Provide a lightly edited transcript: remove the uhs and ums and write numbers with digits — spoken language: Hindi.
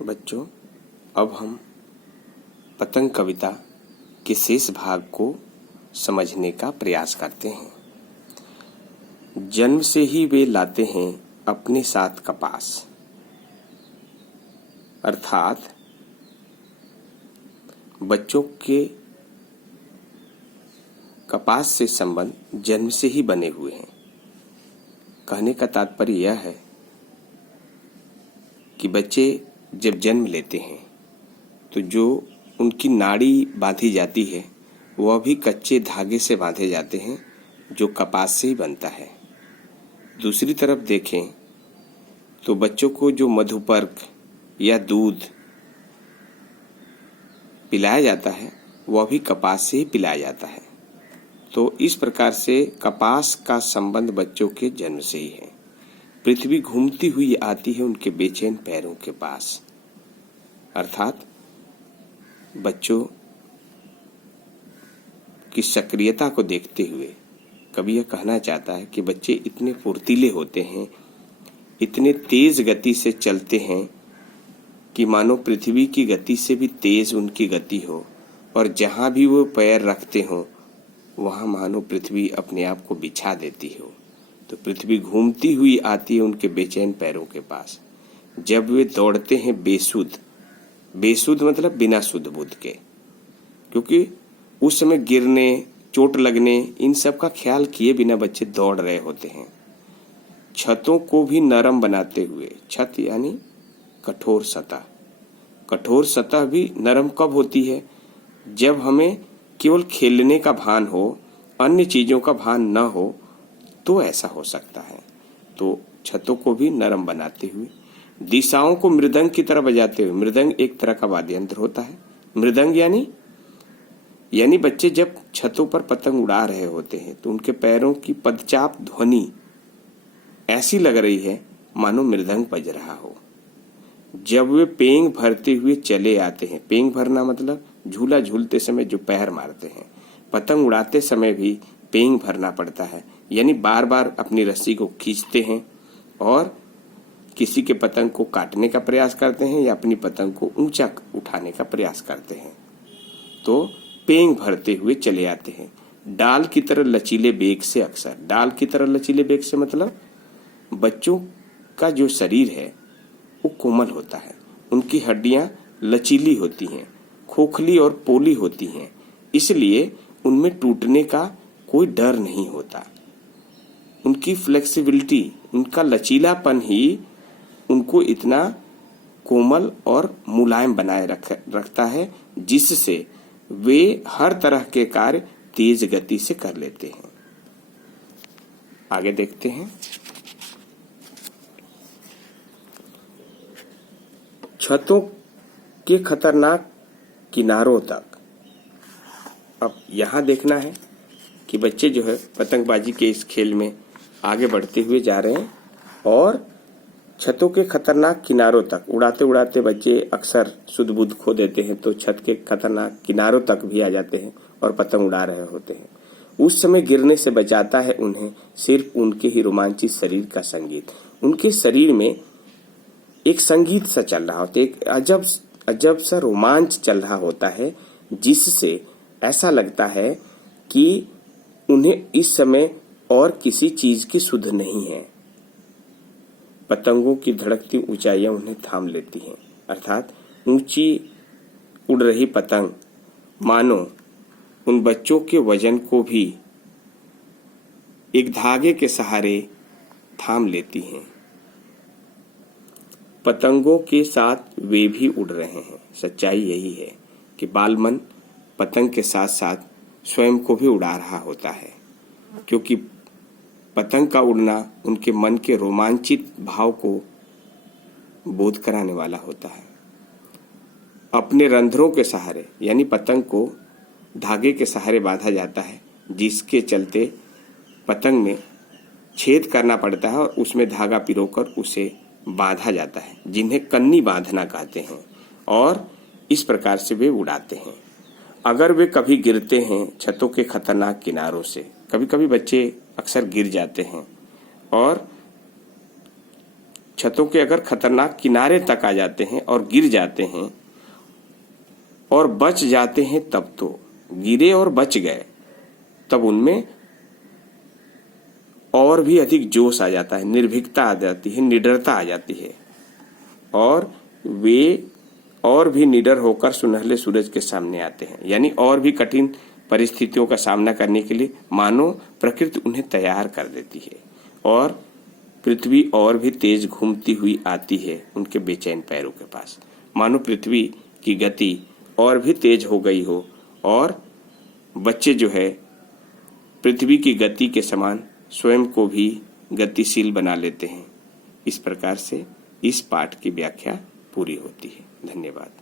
बच्चों, अब हम पतंग कविता के शेष भाग को समझने का प्रयास करते हैं। जन्म से ही वे लाते हैं अपने साथ कपास, अर्थात बच्चों के कपास से संबंध जन्म से ही बने हुए हैं। कहने का तात्पर्य यह है कि बच्चे जब जन्म लेते हैं तो जो उनकी नाड़ी बांधी जाती है वह भी कच्चे धागे से बांधे जाते हैं जो कपास से ही बनता है। दूसरी तरफ देखें तो बच्चों को जो मधुपर्क या दूध पिलाया जाता है वह भी कपास से ही पिलाया जाता है। तो इस प्रकार से कपास का संबंध बच्चों के जन्म से ही है। पृथ्वी घूमती हुई आती है उनके बेचैन पैरों के पास, अर्थात बच्चों की सक्रियता को देखते हुए कवि यह कहना चाहता है कि बच्चे इतने फुर्तीले होते हैं, इतने तेज गति से चलते हैं कि मानो पृथ्वी की गति से भी तेज उनकी गति हो, और जहां भी वो पैर रखते हो वहां मानो पृथ्वी अपने आप को बिछा देती हो। तो पृथ्वी घूमती हुई आती है उनके बेचैन पैरों के पास। जब वे दौड़ते हैं बेसुध, बेसुध मतलब बिना सुध बुध के, क्योंकि उस समय गिरने, चोट लगने, इन सब का ख्याल किए बिना बच्चे दौड़ रहे होते हैं। छतों को भी नरम बनाते हुए, छत यानी कठोर सतह, कठोर सतह भी नरम कब होती है? जब हमें केवल खेलने का भान हो, अन्य चीजों का भान न हो, तो ऐसा हो सकता है। तो छतों को भी नरम बनाते हुए, दिशाओं को मृदंग की तरह बजाते हुए। मृदंग एक तरह का वाद्य यंत्र होता है। मृदंग यानी बच्चे जब छतों पर पतंग उड़ा रहे होते हैं तो उनके पैरों की पदचाप ध्वनि ऐसी लग रही है मानो मृदंग बज रहा हो। जब वे पेंग भरते हुए चले आते हैं, पेंग भरना मतलब झूला झूलते समय जो पैर मारते हैं, पतंग उड़ाते समय भी पेंग भरना पड़ता है, यानी बार बार अपनी रस्सी को खींचते हैं और किसी के पतंग को काटने का प्रयास करते हैं या अपनी पतंग को ऊंचा उठाने का प्रयास करते हैं। तो पेंग भरते हुए चले आते हैं डाल की तरह लचीले बेग से। अक्सर डाल की तरह लचीले बेग से मतलब बच्चों का जो शरीर है वो कोमल होता है, उनकी हड्डियां लचीली होती हैं, खोखली और पोली होती हैं, इसलिए उनमें टूटने का कोई डर नहीं होता। उनकी फ्लेक्सिबिलिटी, उनका लचीलापन ही उनको इतना कोमल और मुलायम बनाए रखता है, जिससे वे हर तरह के कार्य तेज गति से कर लेते हैं। आगे देखते हैं। छतों के खतरनाक किनारों तक। अब यहां देखना है कि बच्चे जो है पतंगबाजी के इस खेल में आगे बढ़ते हुए जा रहे हैं और छतों के खतरनाक किनारों तक उड़ाते उड़ाते बच्चे अक्सर सुध बुध खो देते हैं, तो छत के खतरनाक किनारों तक भी आ जाते हैं और पतंग उड़ा रहे होते हैं। उस समय गिरने से बचाता है उन्हें सिर्फ उनके ही रोमांचित शरीर का संगीत। उनके शरीर में एक संगीत सा चल रहा होता है, एक अजब सा रोमांच चल रहा होता है, जिससे ऐसा लगता है कि उन्हें इस समय और किसी चीज की सुध नहीं है। पतंगों की धड़कती ऊंचाइयां उन्हें थाम लेती हैं, अर्थात ऊंची उड़ रही पतंग मानो उन बच्चों के वजन को भी एक धागे के सहारे थाम लेती हैं। पतंगों के साथ वे भी उड़ रहे हैं। सच्चाई यही है कि बालमन पतंग के साथ साथ स्वयं को भी उड़ा रहा होता है, क्योंकि पतंग का उड़ना उनके मन के रोमांचित भाव को बोध कराने वाला होता है। अपने रंध्रों के सहारे, यानी पतंग को धागे के सहारे बांधा जाता है, जिसके चलते पतंग में छेद करना पड़ता है और उसमें धागा पिरोकर उसे बांधा जाता है, जिन्हें कन्नी बांधना कहते हैं, और इस प्रकार से वे उड़ाते हैं। अगर वे कभी गिरते हैं छतों के खतरनाक किनारों से, कभी कभी बच्चे अक्सर गिर जाते हैं और छतों के अगर खतरनाक किनारे तक आ जाते हैं और गिर जाते हैं और बच जाते हैं, तब तो गिरे और बच गए, तब उनमें और भी अधिक जोश आ जाता है, निर्भीकता आ जाती है, निडरता आ जाती है और वे और भी निडर होकर सुनहले सूरज के सामने आते हैं। यानी और भी कठिन परिस्थितियों का सामना करने के लिए मानो प्रकृति उन्हें तैयार कर देती है और पृथ्वी और भी तेज घूमती हुई आती है उनके बेचैन पैरों के पास। मानो पृथ्वी की गति और भी तेज हो गई हो और बच्चे जो है पृथ्वी की गति के समान स्वयं को भी गतिशील बना लेते हैं। इस प्रकार से इस पाठ की व्याख्या पूरी होती है। धन्यवाद।